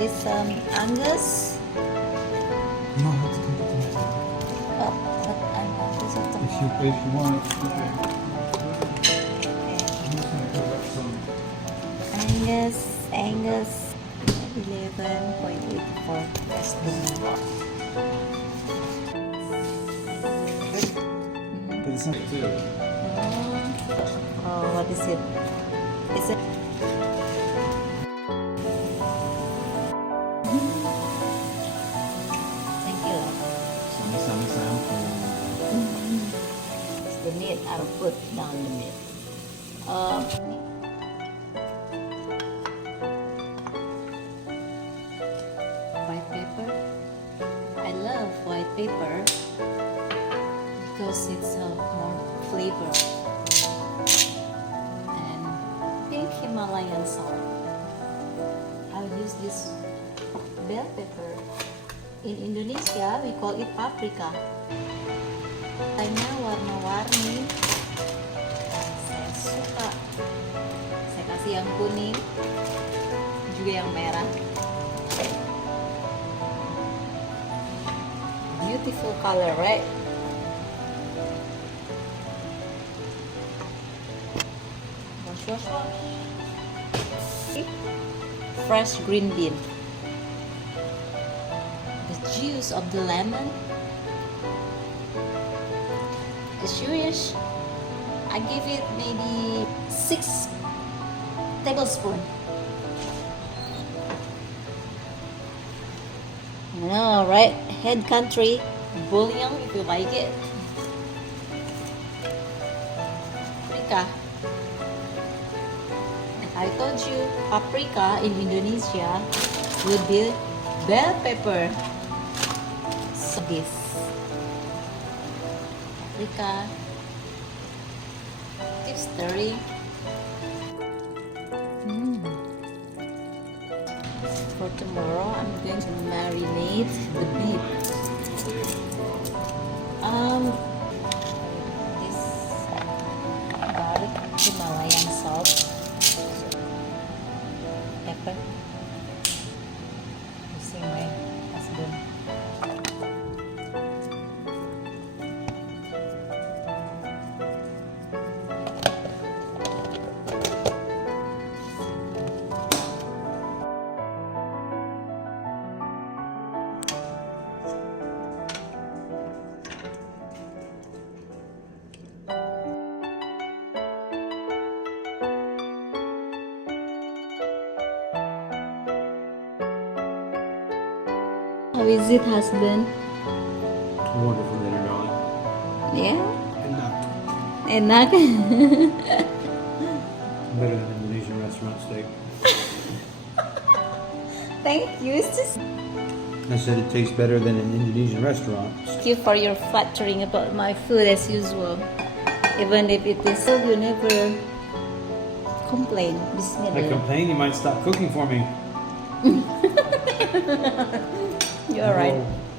This Angus. No, that's a complete Oh, but Angus of the If you want, okay. Angus 11.84 testing. But it's not too. Oh, what is it? Is it? Thank you. Sama-sama sample. It's the meat. I'll put down the meat. White pepper. I love white pepper because it's more flavor. And pink Himalayan salt. I'll use this bell pepper. In Indonesia, we call it paprika. Kayaknya warna-warni. Saya suka. Saya kasih yang kuning, juga yang merah. Beautiful color, right? Wash. Fresh green bean. The juice of the lemon. The Jewish, I give it maybe 6 tablespoons. All right, head country bouillon if you like it. Paprika. I told you paprika in Indonesia would be bell pepper. So this paprika. Keep stirring. For tomorrow, I'm going to marinate the beef. This garlic Himalayan salt, pepper, using my husband. How is it, husband? Wonderful dinner, darling. Yeah? Enak. Enak. Better than Indonesian restaurant steak. Thank you. It's just I said it tastes better than an Indonesian restaurant. thank you for your flattering about my food as usual. Even if it is so, you never complain. I Bismillah. complain, you might stop cooking for me. You're right. Oh.